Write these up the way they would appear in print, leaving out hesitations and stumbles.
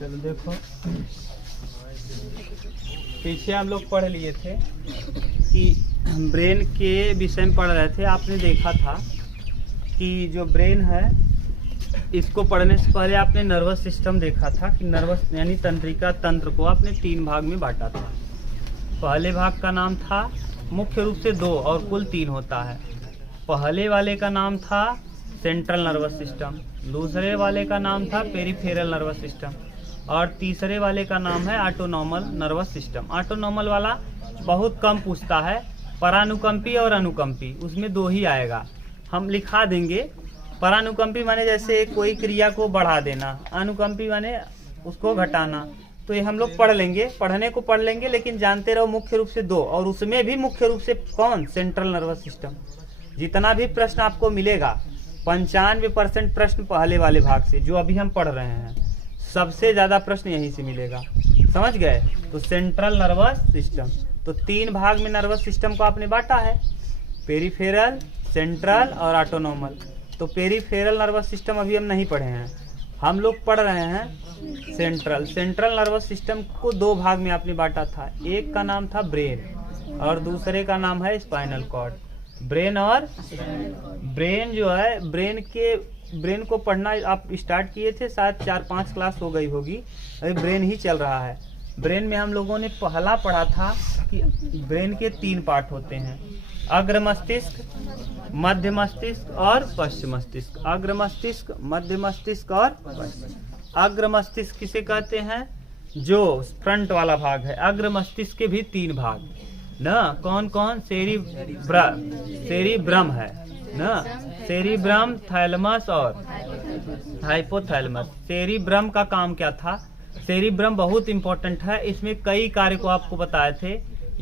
चलो देखो, पीछे हम लोग पढ़ लिए थे कि ब्रेन के विषय में पढ़ रहे थे। आपने देखा था कि जो ब्रेन है, इसको पढ़ने से पहले आपने नर्वस सिस्टम देखा था कि नर्वस यानी तंत्रिका तंत्र को आपने 3 भाग में बांटा था। पहले भाग का नाम था, मुख्य रूप से 2 और कुल 3 होता है। पहले वाले का नाम था सेंट्रल नर्वस सिस्टम, दूसरे वाले का नाम था पेरिफेरल नर्वस सिस्टम और तीसरे वाले का नाम है ऑटोनॉमल नर्वस सिस्टम। ऑटोनॉमल वाला बहुत कम पूछता है, परानुकंपी और अनुकंपी, उसमें 2 ही आएगा। हम लिखा देंगे। परानुकंपी माने जैसे कोई क्रिया को बढ़ा देना, अनुकंपी माने उसको घटाना। तो ये हम लोग पढ़ लेंगे, पढ़ने को पढ़ लेंगे, लेकिन जानते रहो मुख्य रूप से 2, और उसमें भी मुख्य रूप से कौन, सेंट्रल नर्वस सिस्टम। जितना भी प्रश्न आपको मिलेगा 95% प्रश्न पहले वाले भाग से, जो अभी हम पढ़ रहे हैं, सबसे ज्यादा प्रश्न यहीं से मिलेगा। समझ गए? तो सेंट्रल नर्वस सिस्टम, तो 3 भाग में नर्वस सिस्टम को आपने बांटा है, पेरिफेरल, सेंट्रल और ऑटोनॉमल। तो पेरिफेरल नर्वस सिस्टम अभी हम नहीं पढ़े हैं, हम लोग पढ़ रहे हैं सेंट्रल। सेंट्रल नर्वस सिस्टम को 2 भाग में आपने बांटा था, एक का नाम था ब्रेन और दूसरे का नाम है स्पाइनल कॉर्ड। ब्रेन और ब्रेन जो है, ब्रेन को पढ़ना आप स्टार्ट किए थे, शायद 4-5 क्लास हो गई होगी, अभी ब्रेन ही चल रहा है। ब्रेन में हम लोगों ने पहला पढ़ा था कि ब्रेन के 3 पार्ट होते हैं, अग्र मस्तिष्क, मध्य मस्तिष्क और पश्चिम मस्तिष्क। अग्र मस्तिष्क, मध्य मस्तिष्क और पश्चिम। अग्र मस्तिष्क किसे कहते हैं? जो फ्रंट वाला भाग है। अग्र मस्तिष्क के भी 3 भाग ना, कौन कौन? सेरिब्रम है ना, सेरिब्रम, थैलेमस और हाइपोथैलेमस। सेरिब्रम का काम क्या था? सेरिब्रम बहुत इंपॉर्टेंट है, इसमें कई कार्य को आपको बताए थे।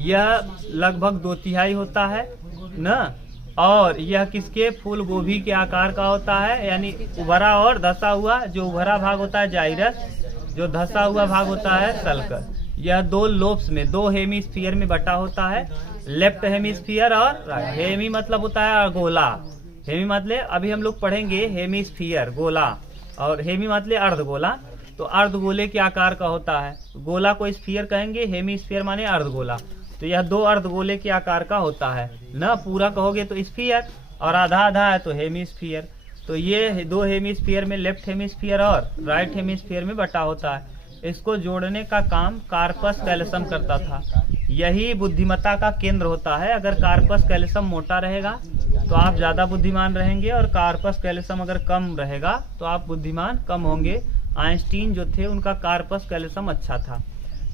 यह लगभग 2/3 होता है ना, और यह किसके? फूल गोभी के आकार का होता है, यानी उभरा और धसा हुआ। जो उभरा भाग होता है जाइरस, जो धसा हुआ भाग होता है सल्कस। यह 2 लोब्स में, 2 हेमिस्फीयर में बटा होता है, लेफ्ट हेमिस्फीयर और राइट। हेमी मतलब होता है गोला, हेमी मतलब अभी हम लोग पढ़ेंगे हेमिस्फीयर गोला, और हेमी मतलब अर्धगोला। तो अर्धगोले के आकार का होता है, गोला को स्फीयर कहेंगे, हेमिस्फीयर माने अर्धगोला। तो यह 2 अर्धगोले के आकार का होता है ना, पूरा कहोगे तो स्फीयर और आधा आधा है तो हेमिस्फीयर। तो ये 2 हेमिस्फीयर में लेफ्ट हेमिस्फीयर और राइट हेमिस्फीयर में बटा होता है। इसको जोड़ने का काम कार्पस कैल्शियम करता था। यही बुद्धिमत्ता का केंद्र होता है। अगर कार्पस कैल्शियम मोटा रहेगा तो आप ज्यादा बुद्धिमान रहेंगे, और कार्पस कैल्शियम अगर कम रहेगा तो आप बुद्धिमान कम होंगे। आइंस्टीन जो थे उनका कार्पस कैल्शियम अच्छा था।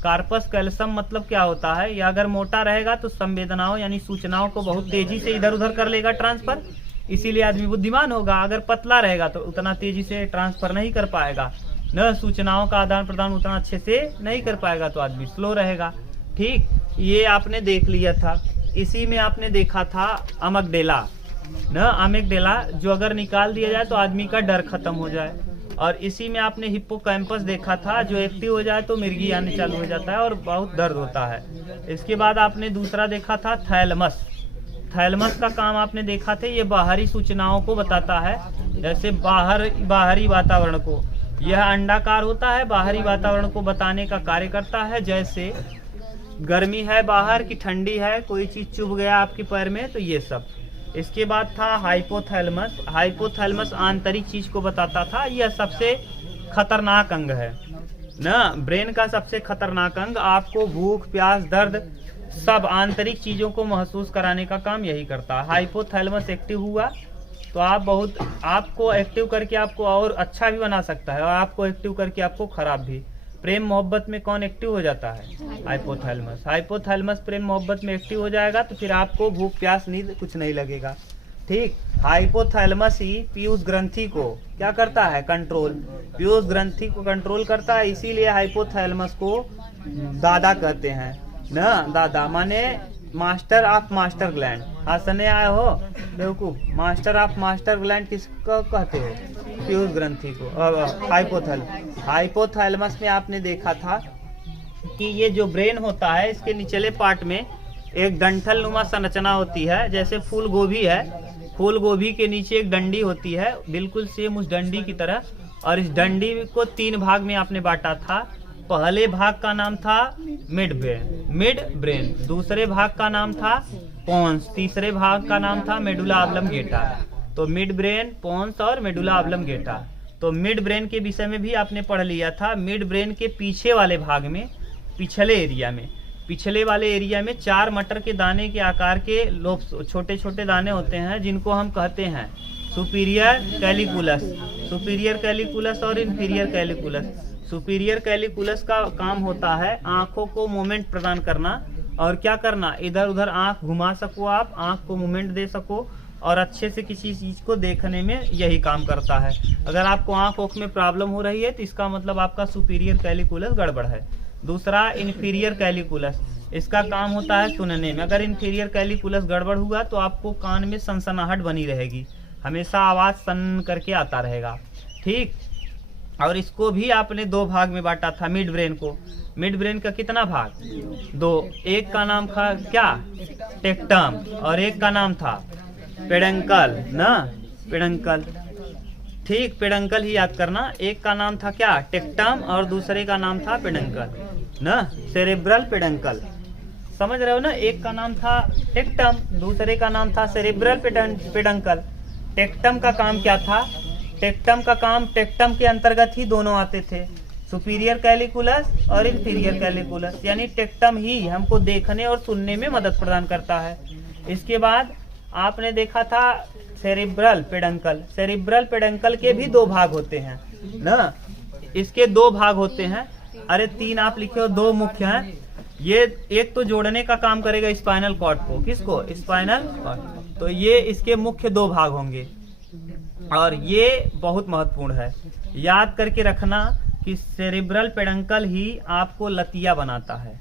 कार्पस कैल्शियम मतलब क्या होता है? या अगर मोटा रहेगा तो संवेदनाओं यानी सूचनाओं को बहुत तेजी से इधर उधर कर लेगा ट्रांसफर, इसीलिए आदमी बुद्धिमान होगा। अगर पतला रहेगा तो उतना तेजी से ट्रांसफर नहीं कर पाएगा न, सूचनाओं का आदान प्रदान उतना अच्छे से नहीं कर पाएगा, तो आदमी स्लो रहेगा। ठीक, ये आपने देख लिया था। इसी में आपने देखा था अमिगडाला न, अमिगडाला जो अगर निकाल दिया जाए तो आदमी का डर खत्म हो जाए। और इसी में आपने हिप्पोकैम्पस देखा था, जो एक्टिव हो जाए तो मिर्गी आने चालू हो जाता है और बहुत दर्द होता है। इसके बाद आपने दूसरा देखा था थैलेमस। थैलेमस का काम आपने देखा था, ये बाहरी सूचनाओं को बताता है, जैसे बाहरी वातावरण को। यह अंडाकार होता है, बाहरी वातावरण को बताने का कार्य करता है, जैसे गर्मी है बाहर की, ठंडी है, कोई चीज चुभ गया आपके पैर में, तो ये सब। इसके बाद था हाइपोथैलेमस। हाइपोथैलेमस आंतरिक चीज को बताता था। यह सबसे खतरनाक अंग है ना, ब्रेन का सबसे खतरनाक अंग। आपको भूख, प्यास, दर्द, सब आंतरिक चीजों को महसूस कराने का काम यही करता है। हाइपोथैलेमस एक्टिव हुआ तो आपको एक्टिव करके आपको और अच्छा भी बना सकता है, और आपको एक्टिव करके आपको खराब भी। प्रेम मोहब्बत में कौन एक्टिव हो जाता है? हाइपोथैलेमस। हाइपोथैलेमस प्रेम मोहब्बत में एक्टिव हो जाएगा तो फिर आपको भूख, प्यास, नींद कुछ नहीं लगेगा। ठीक, हाइपोथैलेमस ही पीयूष ग्रंथि को क्या करता है? कंट्रोल। पीयूष ग्रंथि को कंट्रोल करता है, इसीलिए हाइपोथैलेमस को दादा कहते हैं ना। दादा माने मास्टर ऑफ मास्टर ग्लैंड। हंसने आए हो बेवकूफ? मास्टर ऑफ मास्टर ग्लैंड किसको कहते हो? पीयूष ग्रंथि को। हाइपोथैलेमस में आपने देखा था कि ये जो ब्रेन होता है, इसके निचले पार्ट में एक डंठल नुमा संरचना होती है, जैसे फूल गोभी है, फूल गोभी के नीचे एक डंडी होती है, बिल्कुल सेम उस डंडी की तरह और इस डंडी को 3 भाग में आपने बांटा था। पहले भाग का नाम था मिड ब्रेन, दूसरे भाग का नाम था पोन्स, तीसरे भाग का नाम था मेडुला ऑब्लंगेटा। तो मिड ब्रेन, पोन्स और मेडुला ऑब्लंगेटा। तो मिड ब्रेन के विषय में भी आपने पढ़ लिया था। मिड ब्रेन के पीछे वाले भाग में, पिछले वाले एरिया में 4 मटर के दाने के आकार के लोब, छोटे छोटे दाने होते हैं, जिनको हम कहते हैं सुपीरियर कैलिकुलस और इंफीरियर कैलिकुलस। सुपीरियर कैलिकुलस का काम होता है आंखों को मूवमेंट प्रदान करना और क्या करना, इधर उधर आंख घुमा सको, आप आंख को मूवमेंट दे सको और अच्छे से किसी चीज को देखने में यही काम करता है। अगर आपको आंख में प्रॉब्लम हो रही है तो इसका मतलब आपका सुपीरियर कैलिकुलस गड़बड़ है। दूसरा इंफीरियर कैलिकुलस, इसका काम होता है सुनने में। अगर इंफीरियर कैलिकुलस गड़बड़ हुआ तो आपको कान में सनसनाहट बनी रहेगी, हमेशा आवाज सन करके आता रहेगा, ठीक। और इसको भी आपने 2 भाग में बांटा था मिड ब्रेन को। मिड ब्रेन का कितना भाग? 2। एक का नाम था क्या? टेक्टम, और एक का नाम था पेडंकल ना, पेडंकल, ठीक, पेडंकल ही याद करना। एक का नाम था क्या? टेक्टम, और दूसरे का नाम था पेडंकल ना, सेरेब्रल पेडंकल। समझ रहे हो ना? एक का नाम था टेक्टम, दूसरे का नाम था सेरेब्रल पेडंकल। टेक्टम का काम क्या था? टेक्टम के अंतर्गत ही दोनों आते थे, सुपीरियर कैलिकुलस और इंफीरियर कैलिकुलस। यानी टेक्टम ही हमको देखने और सुनने में मदद प्रदान करता है। इसके बाद आपने देखा था सेरिब्रल पेडंकल के भी 2 भाग होते हैं ना, इसके 2 भाग होते हैं। अरे 3 आप लिखे हो, 2 मुख्य हैं। ये एक तो जोड़ने का काम करेगा स्पाइनल कॉर्ड को, किसको? Spinal cord. तो ये इसके मुख्य 2 भाग होंगे और ये बहुत महत्वपूर्ण है, याद करके रखना कि सेरिब्रल पेडंकल ही आपको लतिया बनाता है।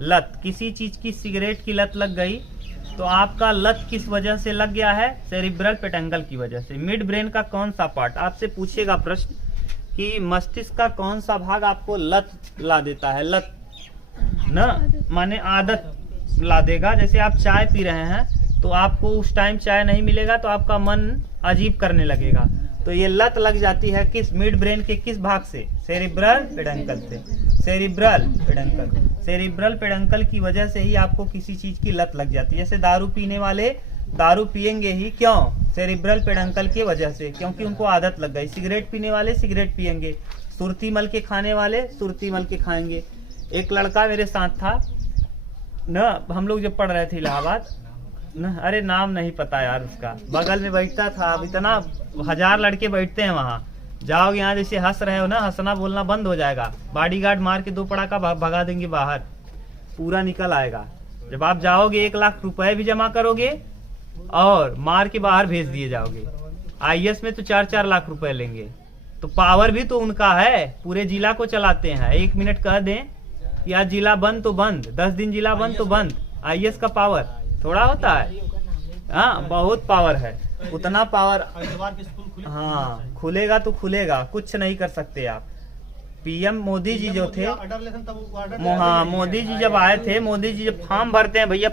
लत, किसी चीज की, सिगरेट की लत लग गई तो आपका लत किस वजह से लग गया है? सेरिब्रल पेडंकल की वजह से। मिड ब्रेन का कौन सा पार्ट, आपसे पूछेगा प्रश्न कि मस्तिष्क का कौन सा भाग आपको लत ला देता है? लत ना माने आदत ला देगा। जैसे आप चाय पी रहे हैं तो आपको उस टाइम चाय नहीं मिलेगा तो आपका मन अजीब करने लगेगा। तो ये लत लग जाती है किस? मिड ब्रेन के किस भाग से? सेरिब्रल पेडंकल से। सेरिब्रल पेडंकल की वजह से ही आपको किसी चीज की लत लग जाती है। जैसे दारू पीने वाले दारू पियेंगे ही, क्यों? सेरिब्रल पेडंकल की वजह से, क्योंकि उनको आदत लग गई। सिगरेट पीने वाले सिगरेट पियेंगे, सुरती मल के खाने वाले सुरती मल के खाएंगे। एक लड़का मेरे साथ था ना, हम लोग जब पढ़ रहे थे इलाहाबाद ना, अरे नाम नहीं पता यार उसका, बगल में बैठता था। अब इतना 1000 लड़के बैठते हैं वहाँ, जाओगे यहाँ जैसे हंस रहे हो ना, हंसना बोलना बंद हो जाएगा। बॉडीगार्ड मार के 2 पड़ाका भगा देंगे बाहर, पूरा निकल आएगा। जब आप जाओगे 1 लाख रुपए भी जमा करोगे और मार के बाहर भेज दिए जाओगे। IAS में तो 4-4 लाख रुपए लेंगे। तो पावर भी तो उनका है, पूरे जिला को चलाते हैं। 1 मिनट कह दें कि आज जिला बंद तो बंद, 10 दिन जिला बंद तो बंद। IAS का पावर थोड़ा होता है, हाँ बहुत पावर है। उतना पावर, हाँ खुलेगा तो खुलेगा, कुछ नहीं कर सकते आप। PM मोदी जी जो थे, हाँ मोदी जी जब आए थे, मोदी जी जब फॉर्म भरते हैं भैया,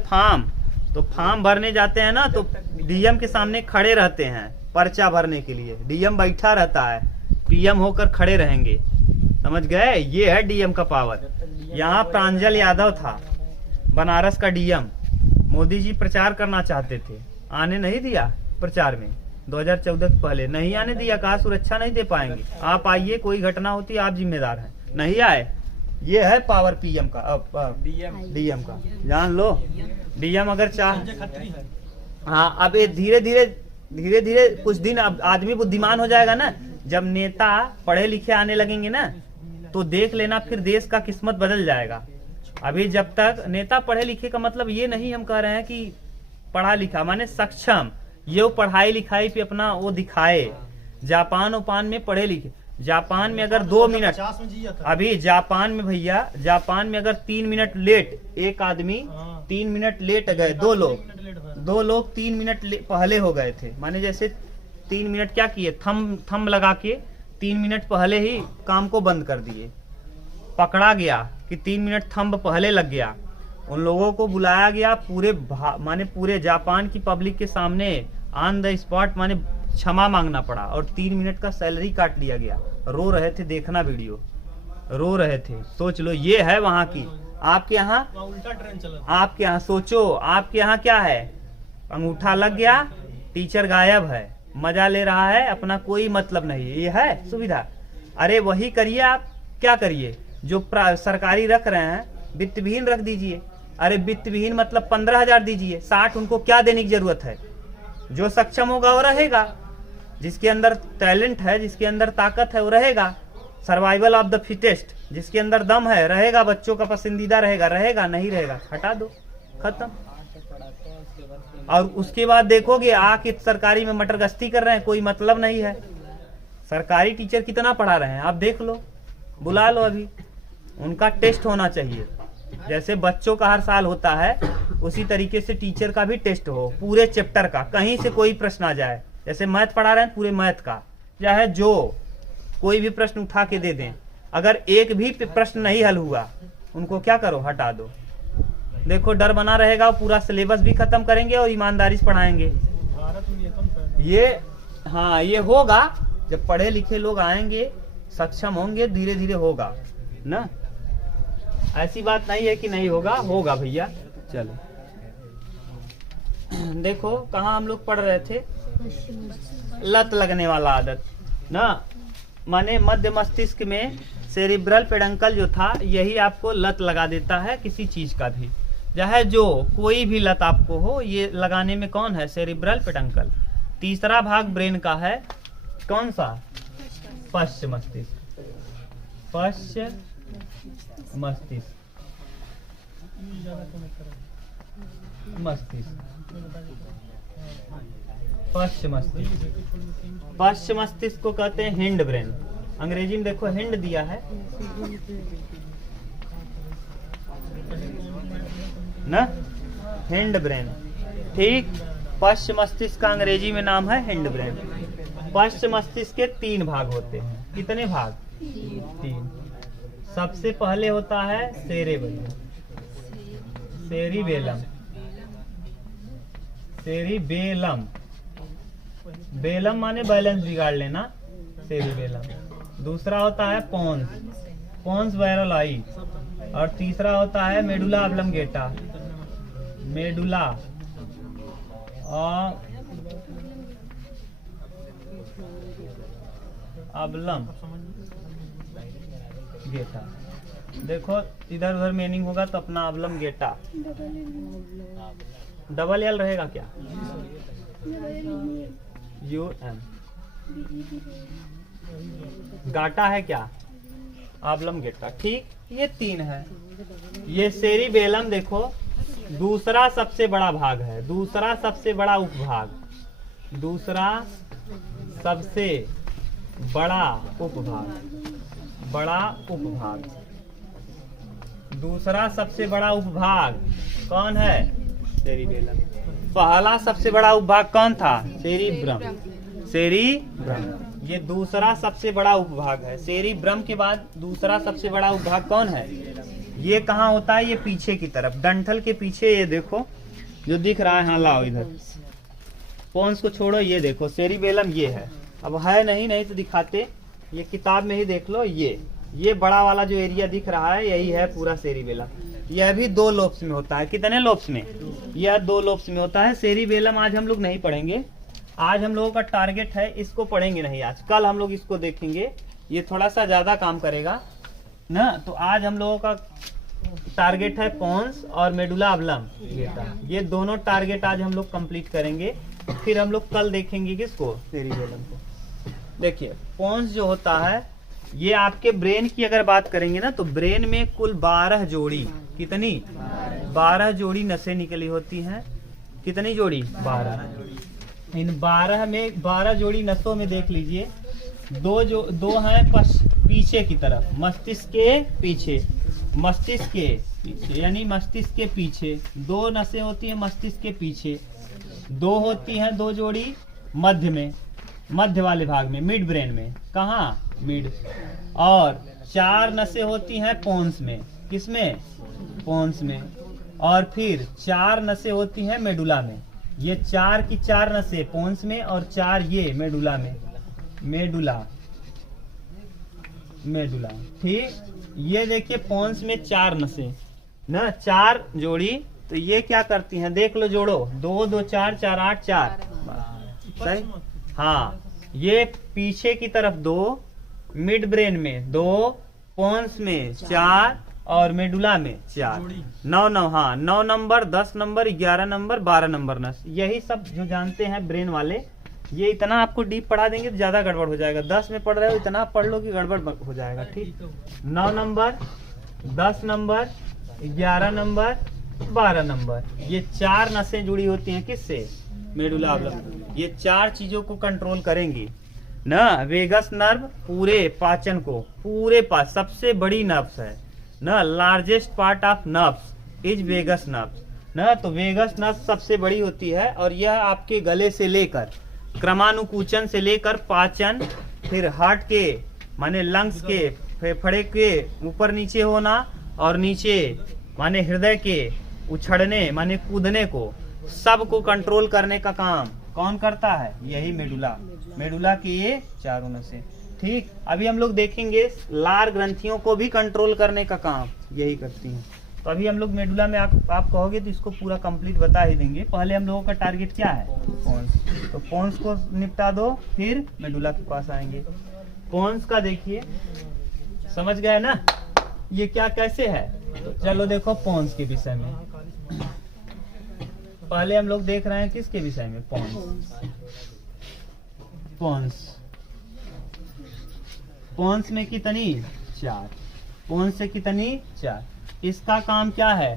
तो फॉर्म भरने जाते हैं ना तो DM के सामने खड़े रहते हैं पर्चा भरने के लिए। DM बैठा रहता है, PM होकर खड़े रहेंगे, समझ गए? ये है DM का पावर। यहाँ प्रांजल यादव था, बनारस का DM। मोदी जी प्रचार करना चाहते थे, आने नहीं दिया प्रचार में। 2014 से पहले नहीं आने दिया, कहा सुरक्षा नहीं दे पाएंगे, आप आइए, कोई घटना होती है आप जिम्मेदार हैं। नहीं आए। ये है पावर PM का, DM का, जान लो। DM अगर चाह, हाँ अब ये धीरे धीरे कुछ दिन अब आदमी बुद्धिमान हो जाएगा ना। जब नेता पढ़े लिखे आने लगेंगे ना तो देख लेना, फिर देश का किस्मत बदल जाएगा। अभी जब तक नेता पढ़े लिखे का मतलब ये नहीं हम कह रहे हैं कि पढ़ा लिखा माने सक्षम, ये पढ़ाई लिखाई पे अपना वो दिखाए। जापान उपान में पढ़े लिखे, जापान में अगर 2 मिनट, अभी जापान में भैया, जापान में अगर 3 मिनट लेट, एक आदमी 3 मिनट लेट गए, 2 लोग 3 मिनट पहले हो गए थे, माने जैसे 3 मिनट क्या किए, थंब लगा के 3 मिनट पहले ही काम को बंद कर दिए। पकड़ा गया कि 3 मिनट थंब पहले लग गया। उन लोगों को बुलाया गया, पूरे माने पूरे जापान की पब्लिक के सामने ऑन द स्पॉट, माने क्षमा मांगना पड़ा और 3 मिनट का सैलरी काट लिया गया। रो रहे थे, देखना वीडियो, रो रहे थे। सोच लो, ये है वहां की। आपके यहाँ उल्टा ट्रेन चला। आपके यहाँ सोचो, आपके यहाँ क्या है, अंगूठा लग गया, टीचर गायब है, मजा ले रहा है, अपना कोई मतलब नहीं। ये है सुविधा। अरे वही करिए, आप क्या करिए, जो सरकारी रख रहे हैं वित्त विहीन रख दीजिए। अरे वित्त विहीन मतलब 15,000 दीजिए, 60 उनको क्या देने की जरूरत है। जो सक्षम होगा वो रहेगा, जिसके अंदर टैलेंट है, जिसके अंदर ताकत है वो रहेगा। सर्वाइवल ऑफ द फिटेस्ट, जिसके अंदर दम है रहेगा, बच्चों का पसंदीदा रहेगा, नहीं रहेगा हटा दो, खत्म। और उसके बाद देखोगे आके सरकारी में मटर गश्ती कर रहे हैं, कोई मतलब नहीं है। सरकारी टीचर कितना पढ़ा रहे हैं आप देख लो, बुला लो अभी, उनका टेस्ट होना चाहिए। जैसे बच्चों का हर साल होता है उसी तरीके से टीचर का भी टेस्ट हो, पूरे चैप्टर का, कहीं से कोई प्रश्न आ जाए। जैसे मैथ पढ़ा रहे हैं, पूरे मैथ का, चाहे जो कोई भी प्रश्न उठा के दे दें, अगर एक भी प्रश्न नहीं हल हुआ उनको क्या करो, हटा दो। देखो डर बना रहेगा, पूरा सिलेबस भी खत्म करेंगे और ईमानदारी से पढ़ाएंगे। ये हाँ, ये होगा जब पढ़े लिखे लोग आएंगे, सक्षम होंगे, धीरे धीरे होगा ना। ऐसी बात नहीं है कि नहीं होगा, होगा भैया। चलो देखो कहाँ हम लोग पढ़ रहे थे, लत लगने वाला आदत ना, माने मध्य मस्तिष्क में सेरिब्रल पेडंकल जो था, यही आपको लत लगा देता है किसी चीज का भी, चाहे जो कोई भी लत आपको हो, ये लगाने में कौन है, सेरिब्रल पेडंकल। तीसरा भाग ब्रेन का है, कौन सा, पश्च मस्तिष्क, पश्च मस्तिष्क, पश्च मस्तिष्क। पश्च मस्तिष्क को कहते हैं हिंड ब्रेन। अंग्रेजी में देखो हिंड दिया है ना, हिंड ब्रेन, ठीक। पश्च मस्तिष्क का अंग्रेजी में नाम है हिंड ब्रेन। पश्च मस्तिष्क के 3 भाग होते हैं। कितने भाग, 3। सबसे पहले होता है सेरेबेलम, सेरिबेलम, सेरिबेलम, बेलम माने बैलेंस बिगाड़ लेना, सेरिबेलम। दूसरा होता है पोन्स, पोन्स वैरोलाई, और तीसरा होता है मेडुला ऑब्लंगेटा, मेडुला ऑब्लंगेटा। देखो इधर उधर मीनिंग होगा तो अपना ऑब्लंगेटा, डबल एल रहेगा क्या, UM, गाटा है क्या, ऑब्लंगेटा, ठीक। ये 3 है। ये सेरिबेलम देखो दूसरा सबसे बड़ा भाग है, दूसरा सबसे बड़ा उपभाग, दूसरा सबसे बड़ा उपभाग, बड़ा उपभाग, दूसरा सबसे बड़ा उपभाग कौन है, सेरिबेलम। पहला सबसे बड़ा उपभाग कौन था, सेरिब्रम, सेरिब्रम। ये दूसरा सबसे बड़ा उपभाग है। सेरिब्रम के बाद दूसरा सबसे बड़ा उपभाग कौन है, ये कहाँ होता है, ये पीछे की तरफ, डंठल के पीछे, ये देखो जो दिख रहा है, हाँ लाओ इधर, पोन्स को छोड़ो, ये देखो सेरिबेलम ये है। अब है नहीं तो दिखाते, ये किताब में ही देख लो, ये बड़ा वाला जो एरिया दिख रहा है यही है पूरा सेरिबेलम। यह भी 2 लोब्स में होता है। कितने लोब्स में, यह 2 लोब्स में होता है। सेरिबेलम आज हम लोग नहीं पढ़ेंगे, आज हम लोगों का टारगेट है, इसको पढ़ेंगे नहीं आज, कल हम लोग इसको देखेंगे, ये थोड़ा सा ज्यादा काम करेगा ना। तो आज हम लोगों का टारगेट है पोन्स और मेडुला ऑब्लंगेटा, ये दोनों टारगेट आज हम लोग कंप्लीट करेंगे। फिर हम लोग कल देखेंगे किसको, सेरिबेलम को। देखिए पोन्स जो होता है, ये आपके ब्रेन की अगर बात करेंगे ना, तो ब्रेन में कुल 12 जोड़ी, कितनी, 12 जोड़ी नसें निकली होती हैं। कितनी जोड़ी, 12। इन 12 में 12 जोड़ी नसों में देख लीजिए, दो हैं पीछे की तरफ, मस्तिष्क के पीछे, मस्तिष्क के पीछे, यानी मस्तिष्क के पीछे 2 नसें होती हैं, मस्तिष्क के पीछे 2 होती हैं, 2 जोड़ी मध्य में, मध्य वाले भाग में, मिड ब्रेन में, कहाँ, मिड। और 4 नसें होती हैं पोन्स में, किसमें, पोन्स में। और फिर 4 नसें होती हैं मेडुला में, ये 4 की 4 नसें पोन्स में और 4 ये मेडुला में, मेडुला मेडुला। ठीक, ये देखिए पोन्स में 4 नसें ना, 4 जोड़ी, तो ये क्या करती हैं देख लो, जोड़ो 2 2 4 4 8 4 सही। हाँ, ये पीछे की तरफ 2, मिड ब्रेन में 2, पोन्स में 4 और मेडुला में 4, 9 9। हाँ, 9 नंबर, 10 नंबर, 11 नंबर, 12 नंबर नस, यही सब जो जानते हैं ब्रेन वाले। ये इतना आपको डीप पढ़ा देंगे तो ज्यादा गड़बड़ हो जाएगा, 10 में पढ़ रहे हो इतना पढ़ लो कि गड़बड़ हो जाएगा। ठीक, 9 नंबर, 10 नंबर, 11 नंबर, 12 नंबर, ये 4 नसें जुड़ी होती हैं किससे, मेडुला ऑब्लंग। ये 4 चीजों को कंट्रोल करेंगी ना। वेगस नर्व पूरे पाचन को, पूरे सबसे बड़ी नर्व्स है ना, largest part of nerves is vagus nerve ना। तो वेगस नर्व सबसे बड़ी होती है और यह आपके गले से लेकर क्रमानुकुचन से लेकर पाचन, फिर हार्ट के माने लंग्स के, फेफड़े के ऊपर नीचे होना, और नीचे माने हृदय के उछड़ने माने कूदने को, सब को कंट्रोल करने का काम कौन करता है, यही मेडुला। मेडुला की ये 4 नसें। ठीक, अभी हम लोग देखेंगे लार ग्रंथियों को भी कंट्रोल करने का काम यही करती हैं। तो अभी हम लोग मेडुला में आप कहोगे तो इसको पूरा कंप्लीट बता ही देंगे। पहले हम लोगों का टारगेट क्या है, पोन्स। तो पोन्स को निपटा दो, फिर मेडुला के पास आएंगे। पोन्स का देखिए, समझ गए ना ये क्या कैसे है। तो चलो देखो पोन्स के विषय में, पहले हम लोग देख रहे हैं किसके विषय में, पोन्स। पोन्स, पोन्स में कितनी 4, पोन्स से कितनी 4। इसका काम क्या है,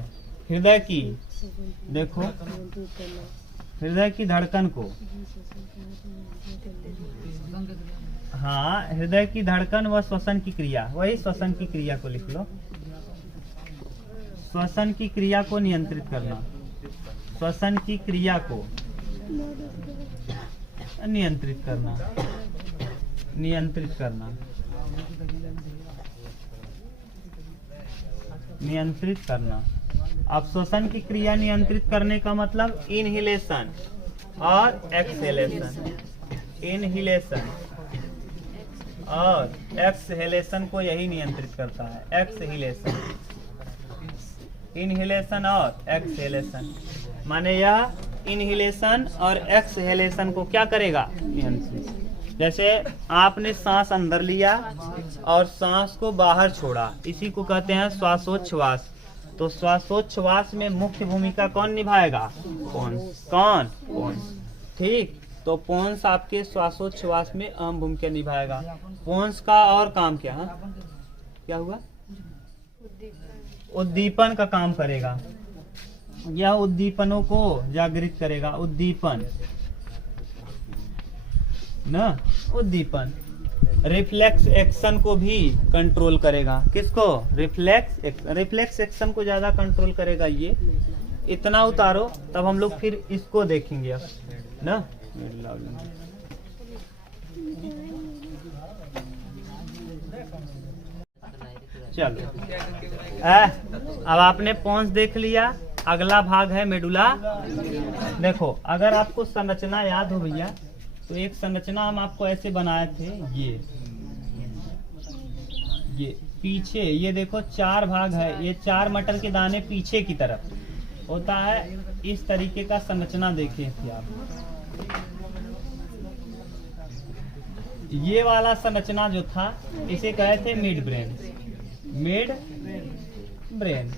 हृदय की, देखो हृदय की धड़कन को, हाँ हृदय की धड़कन व श्वसन की क्रिया, वही श्वसन की क्रिया को लिख लो, श्वसन की क्रिया को नियंत्रित करना, श्वसन की क्रिया को नियंत्रित करना, नियंत्रित करना, नियंत्रित करना। अब श्वसन की क्रिया नियंत्रित करने का मतलब इनहिलेशन और एक्सहेलेशन, इनहिलेशन और एक्सहेलेशन को यही नियंत्रित करता है। एक्सहेलेशन, इनहिलेशन और एक्सहेलेशन, माने यह इनहिलेशन और एक्सहेलेशन को क्या करेगा, नियंत्रित। जैसे आपने सांस अंदर लिया और सांस को बाहर छोड़ा, इसी को कहते हैं श्वासोच्छ्वास। तो श्वासोच्छ्वास में मुख्य भूमिका कौन निभाएगा, पोन्स। कौन, पोन्स। ठीक, तो पोन्स आपके श्वासोच्छ्वास में अहम भूमिका निभाएगा। पोन्स का और काम क्या है, क्या हुआ, उद्दीपन का काम करेगा। यह उद्दीपनों को जागृत करेगा, उद्दीपन ना, उद्दीपन। रिफ्लेक्स एक्शन को भी कंट्रोल करेगा, किसको, रिफ्लेक्स एक्शन। रिफ्लेक्स एक्शन को ज्यादा कंट्रोल करेगा ये। इतना उतारो, तब हम लोग फिर इसको देखेंगे अब ना। चलो अब आपने पोन्स देख लिया, अगला भाग है मेडुला। देखो अगर आपको संरचना याद हो भैया, तो एक संरचना हम आपको ऐसे बनाए थे, ये पीछे, ये देखो 4 भाग है, ये 4 मटर के दाने पीछे की तरफ होता है। इस तरीके का संरचना देखे थे आप, ये वाला संरचना जो था इसे कहे थे मिड ब्रेन, मिड ब्रेन।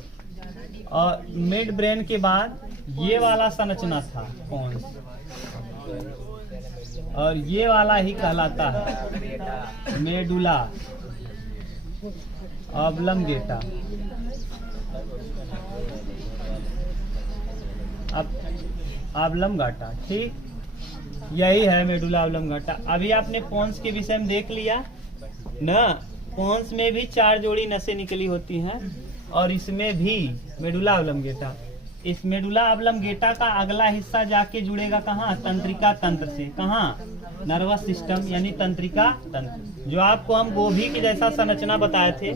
और मिड ब्रेन के बाद ये वाला संरचना था पोन्स, और ये वाला ही कहलाता है मेडुला ऑब्लंगेटा। अब ऑब्लंगाटा, ठीक, यही है मेडुला ऑब्लंगाटा। अभी आपने पोन्स के विषय में देख लिया ना। पोन्स में भी 4 जोड़ी नसें निकली होती हैं, और इसमें भी मेडुला ऑब्लंगेटा। इस मेडुला ऑब्लंगेटा का अगला हिस्सा जाके जुड़ेगा कहाँ, तंत्रिका तंत्र से। कहाँ, नर्वस सिस्टम यानी तंत्रिका तंत्र। जो आपको हम गोभी की जैसा संरचना बताए थे,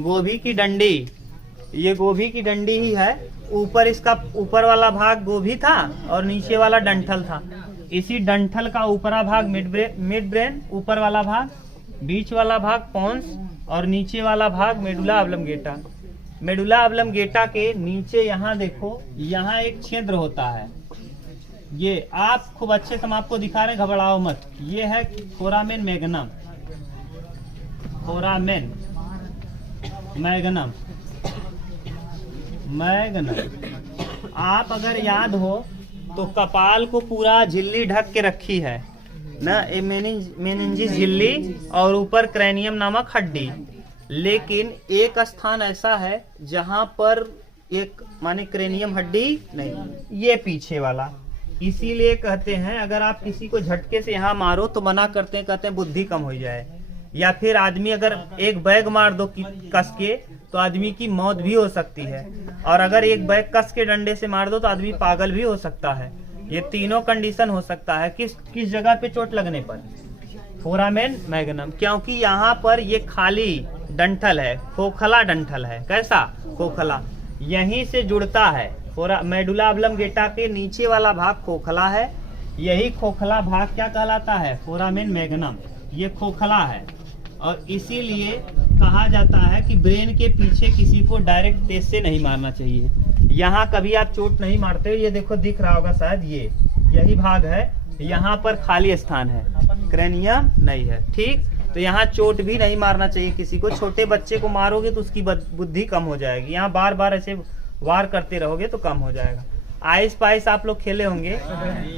गोभी की डंडी ये गोभी की डंडी ही है। ऊपर इसका ऊपर वाला भाग गोभी था और नीचे वाला डंठल था। इसी डंठल का ऊपरा भाग मिड ब्रेन, ऊपर वाला भाग, बीच वाला भाग पोन्स और नीचे वाला भाग मेडुला ऑब्लंगेटा। मेडुला ऑब्लंगेटा के नीचे यहाँ देखो, यहाँ एक छिद्र होता है। ये आप खूब अच्छे से हम आपको दिखा रहे हैं, घबराओ मत। ये है foramen magnum, foramen magnum, magnum. आप अगर याद हो तो कपाल को पूरा झिल्ली ढक के रखी है ना, मेनिंजिस झिल्ली और ऊपर क्रैनियम नामक हड्डी। लेकिन एक स्थान ऐसा है जहां पर एक माने क्रैनियम हड्डी नहीं, ये पीछे वाला। इसीलिए कहते हैं अगर आप किसी को झटके से यहाँ मारो तो मना करते हैं, कहते हैं बुद्धि कम हो जाए। या फिर आदमी अगर एक बैग मार दो कस के तो आदमी की मौत भी हो सकती है, और अगर एक बैग कस के डंडे से मार दो तो आदमी पागल भी हो सकता है। ये तीनों कंडीशन हो सकता है किस जगह पे चोट लगने पर, फोरामेन मैग्नम। क्योंकि यहाँ पर ये खाली डंठल है, खोखला डंठल है। कैसा खोखला, यहीं से जुड़ता है। मेडुला ऑब्लंगेटा के नीचे वाला भाग खोखला है, यही खोखला भाग क्या कहलाता है, फोरामेन मैग्नम। ये खोखला है और इसीलिए कहा जाता है कि ब्रेन के पीछे किसी को डायरेक्ट तेज से नहीं मारना चाहिए। यहाँ कभी आप चोट नहीं मारते। ये देखो दिख रहा होगा शायद, ये यही भाग है, यहाँ पर खाली स्थान है, क्रैनियम नहीं है। ठीक, तो यहाँ चोट भी नहीं मारना चाहिए किसी को। छोटे बच्चे को मारोगे तो उसकी बुद्धि कम हो जाएगी। यहाँ बार बार ऐसे वार करते रहोगे तो कम हो जाएगा। आइस पाइस आप लोग खेले होंगे,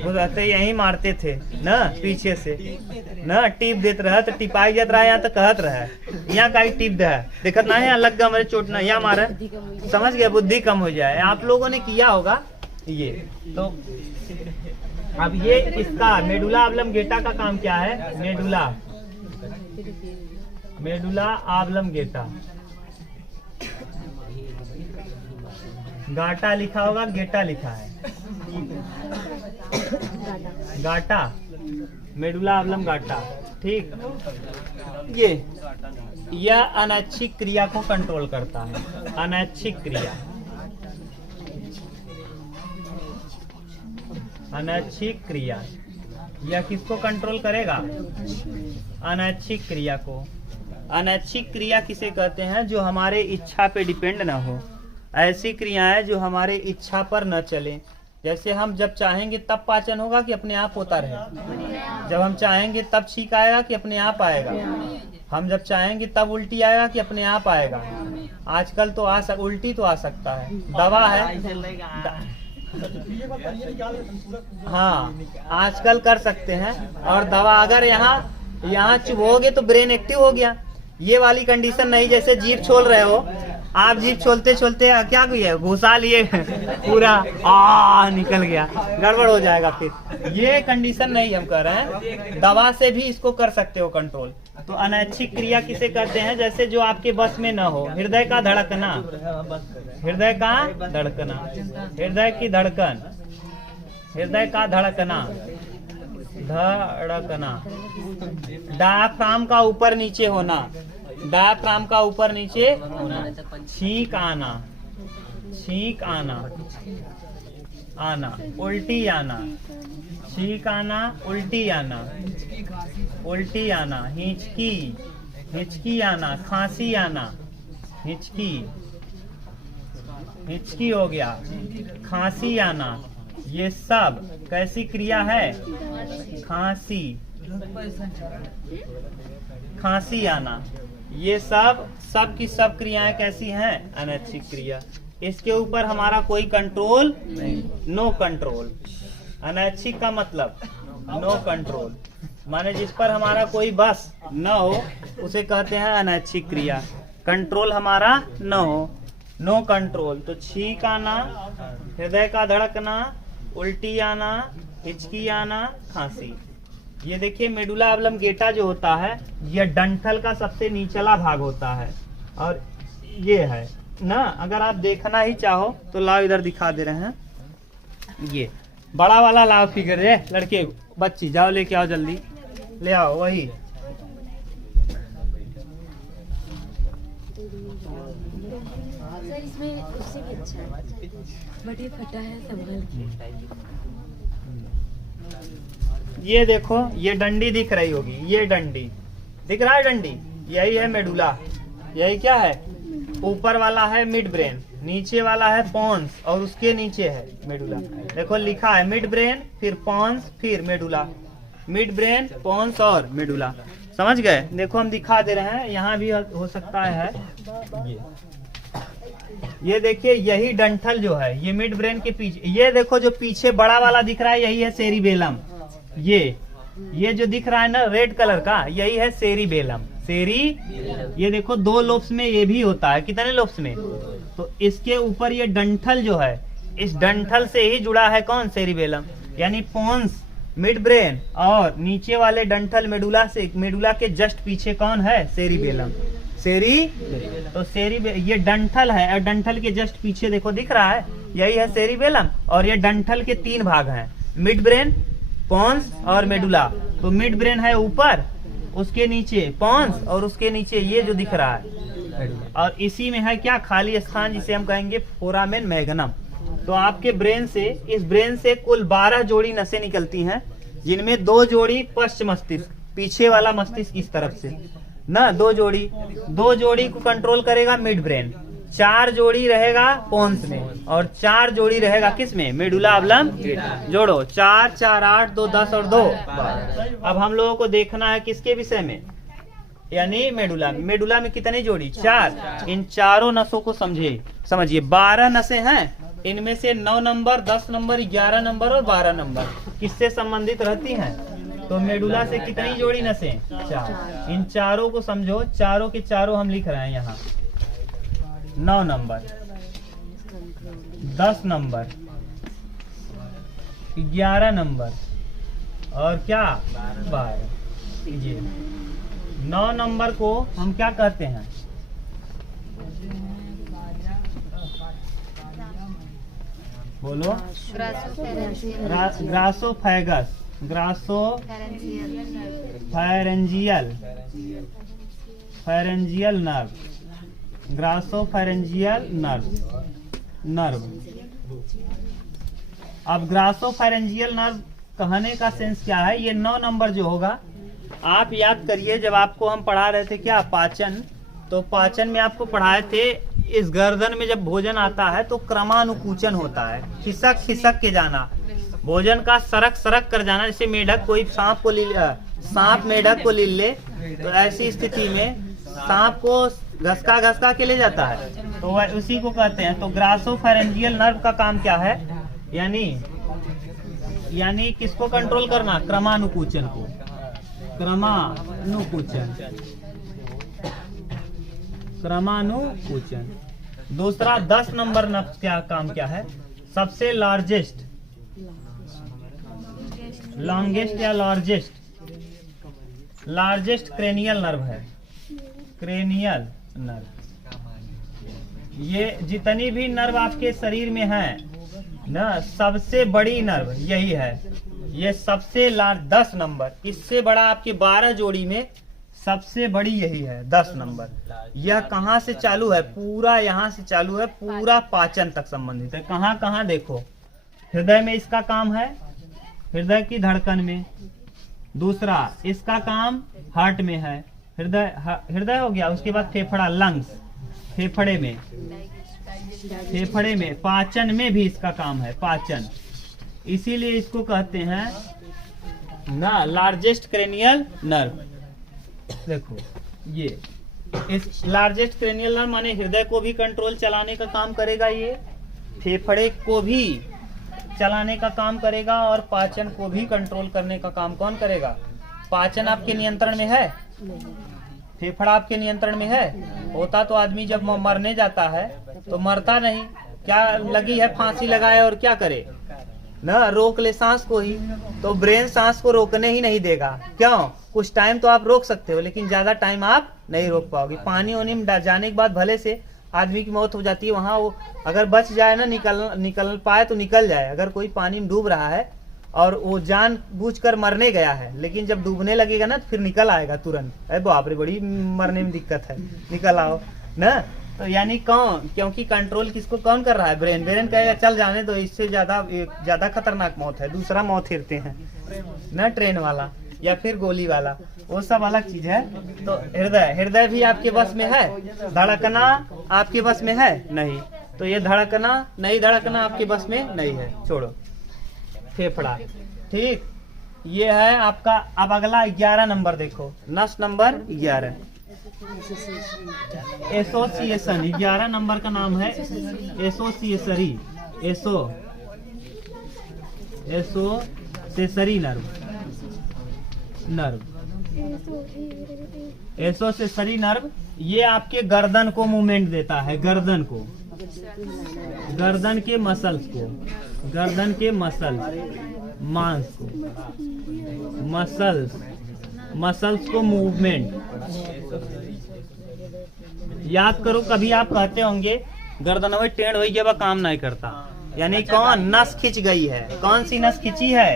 वो रहते यही मारते थे ना, पीछे से ना टिप देते रहे तो टिपाई जात रहा, यहाँ तो कहत रहा यहाँ का टिप दे देखत ना, यहाँ लग गया मेरे चोट ना, यहाँ मारे, समझ गया, बुद्धि कम हो जाए। आप लोगों ने किया होगा ये। तो अब ये इसका मेडुला ऑब्लंगेटा का काम क्या है, मेडुला ऑब्लंगेटा, गाटा लिखा होगा, गेटा लिखा है, गाटा, मेडुला ऑब्लंगेटा। ठीक, यह अनैच्छिक क्रिया को कंट्रोल करता है। अनैच्छिक क्रिया, अनैच्छिक क्रिया, यह किसको कंट्रोल करेगा, अनैच्छिक क्रिया को। अनैच्छिक क्रिया किसे कहते हैं, जो हमारे इच्छा पे डिपेंड ना हो। ऐसी क्रियाएं जो हमारे इच्छा पर न चले। जैसे हम जब चाहेंगे तब पाचन होगा कि अपने आप होता रहे, जब हम चाहेंगे तब छींक आएगा कि अपने आप आएगा, हम जब चाहेंगे तब उल्टी आएगा कि अपने आप आएगा। आजकल तो उल्टी तो आ सकता है, दवा है, हाँ आजकल कर सकते हैं। और दवा अगर यहाँ चुभोगे तो ब्रेन एक्टिव हो गया। ये वाली कंडीशन नहीं, जैसे जीभ छोल रहे हो आप, जीभ छोलते छोलते क्या किया, घुसा लिए पूरा निकल गया, गड़बड़ हो जाएगा फिर। ये कंडीशन नहीं हम कर रहे हैं, दवा से भी इसको कर सकते हो कंट्रोल। तो अनैच्छिक क्रिया किसे करते हैं, जैसे जो आपके बस में न हो। हृदय का धड़कना, हृदय का धड़कना, हृदय की धड़कन, हृदय का धड़कना, धड़कना, डायफ्राम का ऊपर नीचे होना, डायफ्राम का ऊपर नीचे छींक आना, छींक आना, आना, उल्टी आना, छींक आना, उल्टी आना, उल्टी आना, हिचकी, हिचकी आना, खांसी आना, हिचकी, हिचकी हो गया, खांसी आना। ये सब कैसी क्रिया है, खांसी, खांसी आना। ये सब की सब क्रियाएं कैसी हैं, अनैच्छिक क्रिया। इसके ऊपर हमारा कोई कंट्रोल नहीं, नो कंट्रोल। अनैच्छिक का मतलब नो कंट्रोल, माने जिस पर हमारा कोई बस न हो उसे कहते हैं अनैच्छिक क्रिया। कंट्रोल हमारा न हो, नो कंट्रोल। तो छींक आना, हृदय का धड़कना, उल्टी आना, हिचकी आना, खांसी। ये देखिए मेडुला ऑब्लंगेटा जो होता है, यह डंठल का सबसे निचला भाग होता है और ये है ना। अगर आप देखना ही चाहो तो लाओ, इधर दिखा दे रहे हैं, ये बड़ा वाला लाओ फिगर है। लड़के बच्ची जाओ लेके आओ, जल्दी ले आओ, वही सर इसमें उससे भी अच्छा है, बट ये फटा है संभल के। ये देखो, ये डंडी दिख रही होगी, ये डंडी दिख रहा है, डंडी यही है मेडुला। यही क्या है, ऊपर वाला है मिड ब्रेन, नीचे वाला है पॉन्स और उसके नीचे है मेडुला। देखो लिखा है मिड ब्रेन, फिर पॉन्स, फिर मेडुला। मिड ब्रेन, पॉन्स और मेडुला, समझ गए। देखो हम दिखा दे रहे हैं, यहाँ भी हो सकता है ये देखिए, यही डंठल जो है ये मिड ब्रेन के पीछे, ये देखो जो पीछे बड़ा वाला दिख रहा है यही है सेरिबेलम। ये जो दिख रहा है ना रेड कलर का, यही है सेरिबेलम। ये देखो 2 लोब्स में ये भी होता है, कितने लोब्स में, तो इसके ऊपर ये डंठल जो है, इस डंठल से ही जुड़ा है कौन, सेरिबेलम। यानी पोन्स मिड ब्रेन और नीचे वाले डंठल मेडुला से, मेडुला के जस्ट पीछे कौन है, सेरिबेलम। तो ये डंठल है और डंठल के जस्ट पीछे देखो दिख रहा है, यही है सेरिबेलम। और ये डंठल के 3 भाग हैं, मिड ब्रेन, पॉन्स और मेडुला। तो मिड ब्रेन है ऊपर, उसके नीचे पॉन्स और उसके नीचे ये जो दिख रहा है, और इसी में है क्या, खाली स्थान, जिसे हम कहेंगे फोरामेन मैग्नम। तो आपके ब्रेन से, इस ब्रेन से कुल 12 जोड़ी नसें निकलती हैं, जिनमें 2 जोड़ी पश्च मस्तिष्क, पीछे वाला मस्तिष्क इस तरफ से ना, 2 जोड़ी को कंट्रोल करेगा मिड ब्रेन, 4 जोड़ी रहेगा पोन्स में और 4 जोड़ी रहेगा किस में, मेडुला ऑब्लम। जोड़ो 4 4 8 2 10 और 2 12। अब हम लोगों को देखना है किसके विषय में, यानी मेडुला। मेडुला में कितनी जोड़ी, 4। इन चारों नसों को समझिए 12 नसें हैं, इनमें से 9 नंबर, 10 नंबर, 11 नंबर और 12 नंबर किससे संबंधित रहती हैं, तो मेडुला से कितनी जोड़ी नसें, 4। इन चारों को समझो, चारों के चारों हम लिख रहे हैं यहाँ, 9 नंबर, 10 नंबर, 11 नंबर और क्या, 12। ये 9 नंबर को हम क्या कहते हैं, बोलो, ग्रासोफेगस, फेरेंजियल नर्व, ग्रासोफेरेंजियल नर्व। अब ग्रासोफेरेंजियल नर्व कहने का सेंस क्या है, ये 9 नंबर जो होगा, आप याद करिए जब आपको हम पढ़ा रहे थे क्या, पाचन, तो पाचन में आपको पढ़ाए थे, इस गर्दन में जब भोजन आता है तो क्रमानुकूचन होता है, खिसक खिसक के जाना, भोजन का सरक सरक कर जाना। जैसे मेढक, कोई सांप मेढक को ले, तो ऐसी स्थिति में सांप को घसका घसका के ले जाता है, तो वह उसी को कहते हैं। तो ग्रासोफेरेंजियल नर्व का काम क्या है, यानी किसको कंट्रोल करना, क्रमानुकूचन को, क्रमानुकूचन। दूसरा 10 नंबर नर्व क्या काम क्या है, सबसे लॉन्गेस्ट या लार्जेस्ट क्रेनियल नर्व है, क्रेनियल नर्व। ये जितनी भी नर्व आपके शरीर में है ना, सबसे बड़ी नर्व यही है, ये सबसे लार्ज 10 नंबर, इससे बड़ा आपके 12 जोड़ी में सबसे बड़ी यही है 10 नंबर। यह कहाँ से चालू है, पूरा यहाँ से चालू है, पूरा पाचन तक संबंधित है। कहाँ कहाँ देखो, हृदय में इसका काम है, हृदय की धड़कन में। दूसरा इसका काम हार्ट में है, हृदय हो गया। उसके बाद फेफड़ा, लंग्स, फेफड़े में, पाचन में भी इसका काम है, पाचन। इसीलिए इसको कहते हैं ना लार्जेस्ट क्रेनियल नर्व। देखो ये इस लार्जेस्ट क्रेनियल नर्व माने हृदय को भी कंट्रोल चलाने का काम करेगा, ये फेफड़े को भी चलाने का काम करेगा और पाचन को भी कंट्रोल करने का काम कौन करेगा। पाचन आपके नियंत्रण में है, फेफड़ा आपके नियंत्रण में है। होता तो आदमी जब मरने जाता है तो मरता नहीं, क्या लगी है फांसी लगाए और क्या करे ना, रोक ले सांस को ही। तो ब्रेन सांस को रोकने ही नहीं देगा। क्यों? कुछ टाइम तो आप रोक सकते हो लेकिन ज्यादा टाइम आप नहीं रोक पाओगे। पानी वानी में जाने के बाद भले से आदमी की मौत हो जाती है, वहां वो अगर बच जाए ना, निकल पाए तो निकल जाए। अगर कोई पानी में डूब रहा है और वो जान बूझकर मरने गया है, लेकिन जब डूबने लगेगा ना तो फिर निकल आएगा तुरंत, अरे बाप रे बड़ी मरने में दिक्कत है, निकल आओ। ना। तो यानी कौन, क्योंकि कंट्रोल किसको कौन कर रहा है, ब्रेन। ब्रेन कहेगा चल जाने दो, इससे ज्यादा खतरनाक मौत है, दूसरा मौत हिरते हैं ना, ट्रेन वाला या फिर गोली वाला, वो सब अलग चीज है। तो हृदय, हृदय भी आपके बस में है, धड़कना आपके बस में है नहीं, तो ये धड़कना नहीं, धड़कना आपके बस में नहीं है, छोड़ो। फेफड़ा, ठीक, ये है आपका। अब अगला 11 नंबर देखो, नस नंबर 11, एसोसिएशन। 11 नंबर का नाम है एसोसिएसरी, एसोसेसरी नर्व, एसोसेसरी नर्व। ये आपके गर्दन को मूवमेंट देता है, गर्दन को, गर्दन के मसल्स को, गर्दन के मांस को, मसल्स को मूवमेंट। याद करो, कभी आप कहते होंगे गर्दन में टेढ़ हो गया, काम नहीं करता, यानी कौन, नस खिंच गई है। कौन सी नस खिंची है,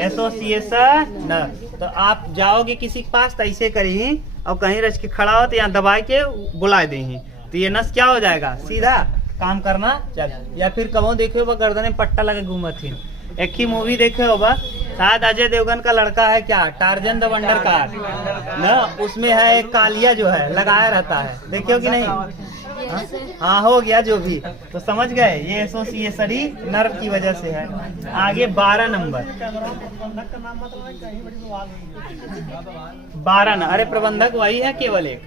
एसोसिएशन नर्व। तो आप जाओगे किसी के पास तो ऐसे करी और कहीं रच के खड़ा हो तो यहाँ दबा के बुला दे, तो ये नस क्या हो जाएगा, सीधा काम करना चल। या फिर कहो देखे हो गर्दन में पट्टा लगे घूमत थी, एक ही मूवी देखे हो शायद अजय देवगन का लड़का है क्या, टार्जन द वंडर कार ना, उसमें है एक कालिया जो है लगाया रहता है, देखियो कि नहीं। हाँ हो गया जो भी, तो समझ गए, ये एसोसिएसरी नर्व की वजह से है। आगे 12 नंबर, 12 न, अरे प्रबंधक वही है केवल एक,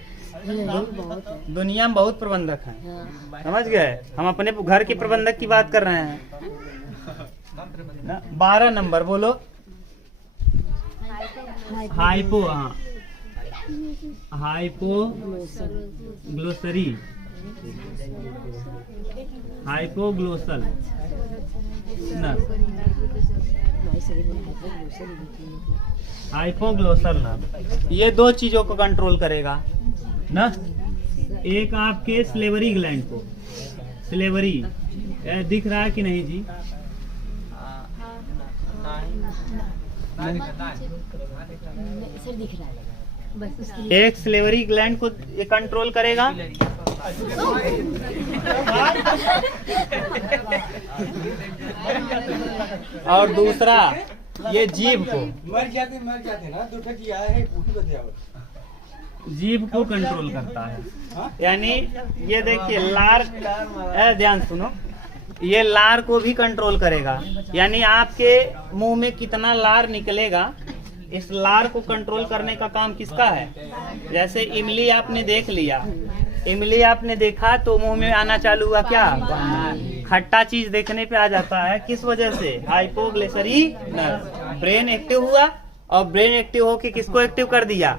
दुनिया में बहुत प्रबंधक हैं, समझ गए। हम अपने घर के प्रबंधक की बात कर रहे हैं ना। 12 नंबर बोलो, हाइपो, हाँ हाइपोग्लोसरी, हाइपोग्लोसल नर्व, हाइपोग्लोसल नर्व। ये दो चीजों को कंट्रोल करेगा ना। एक आपके स्लेवरी ग्लैंड को, स्लेवरी दिख रहा है कि नहीं जी, सर दिख रहा है बस। एक स्लेवरी ग्लैंड को ये कंट्रोल करेगा, और दूसरा ये जीभ को, मर जाते ना, दूसरा किया है, जीभ को कंट्रोल करता है। यानी ये देखिए लार, ध्यान सुनो, ये लार को भी कंट्रोल करेगा, यानी आपके मुंह में कितना लार निकलेगा, इस लार को कंट्रोल करने का काम किसका है। जैसे इमली आपने देख लिया, इमली आपने देखा तो मुंह में आना चालू हुआ, क्या खट्टा चीज देखने पे आ जाता है, किस वजह से, हाइपोग्लिसरी नर्व। ब्रेन एक्टिव हुआ, और ब्रेन एक्टिव होके किसको एक्टिव कर दिया,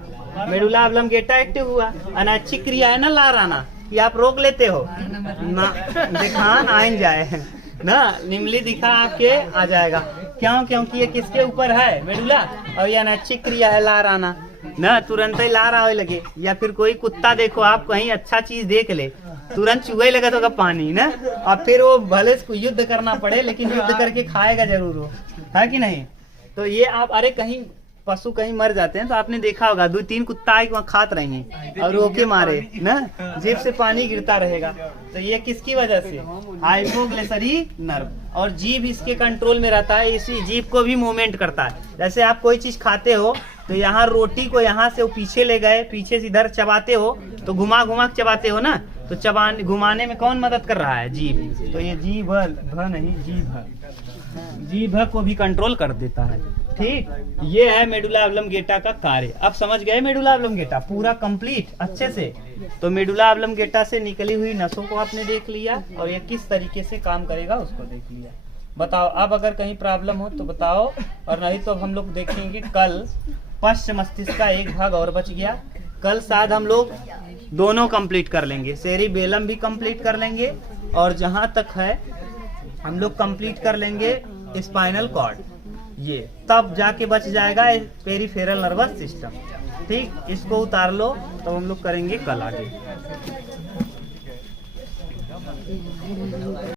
मेडुला ऑब्लंगेटा एक्टिव हुआ। अनैच्छिक क्रिया है ना लार आना, कि आप रोक लेते हो ना, दिखान आइन जाए ना, निमली दिखा आपके आ जाएगा, क्यों, क्योंकि ये किसके ऊपर है, मेडुला, और ये अनैच्छिक क्रिया है लार आना ना, तुरंत ही लार आवे लगे। या फिर कोई कुत्ता देखो आप, कहीं अच्छा चीज देख ले, तुरंत चूहे लगा तो पानी ना, और फिर वो भले इसको युद्ध करना पड़े, लेकिन युद्ध करके खाएगा जरूर वो, है कि नहीं। तो ये आप, अरे कहीं पशु कहीं मर जाते हैं तो आपने देखा होगा 2-3 कुत्ता आए वहाँ खात रहेंगे और रोके मारे ना, जेब से पानी गिरता रहेगा। तो ये किसकी वजह से, हाइपोग्लिसरी नर्व। और जीभ इसके कंट्रोल में रहता है, इसी जीभ को भी मूवमेंट करता है। जैसे आप कोई चीज खाते हो तो यहाँ रोटी को यहाँ से पीछे ले गए, पीछे से इधर चबाते हो तो घुमा घुमा के चबाते हो ना, तो चबाने घुमाने में कौन मदद कर रहा है, जीभ। तो ये जीभ नहीं, जीभ को भी कंट्रोल कर देता है। ठीक, ये है मेडुला ऑब्लंगेटा का कार्य। अब समझ गए मेडुला ऑब्लंगेटा पूरा कंप्लीट अच्छे से। तो मेडुला ऑब्लंगेटा से निकली हुई नसों को आपने देख लिया, और ये किस तरीके से काम करेगा उसको देख लिया। बताओ अब अगर कहीं प्रॉब्लम हो तो बताओ, और नहीं तो हम लोग देखेंगे कल। पश्च मस्तिष्क का एक भाग और बच गया, कल शायद हम लोग दोनों कंप्लीट कर लेंगे, सेरिबेलम भी कंप्लीट कर लेंगे, और जहां तक है हम लोग कंप्लीट कर लेंगे स्पाइनल कॉर्ड, ये तब जाके बच जाएगा पेरिफेरल नर्वस सिस्टम। ठीक, इसको उतार लो, तो हम लोग करेंगे कल आगे।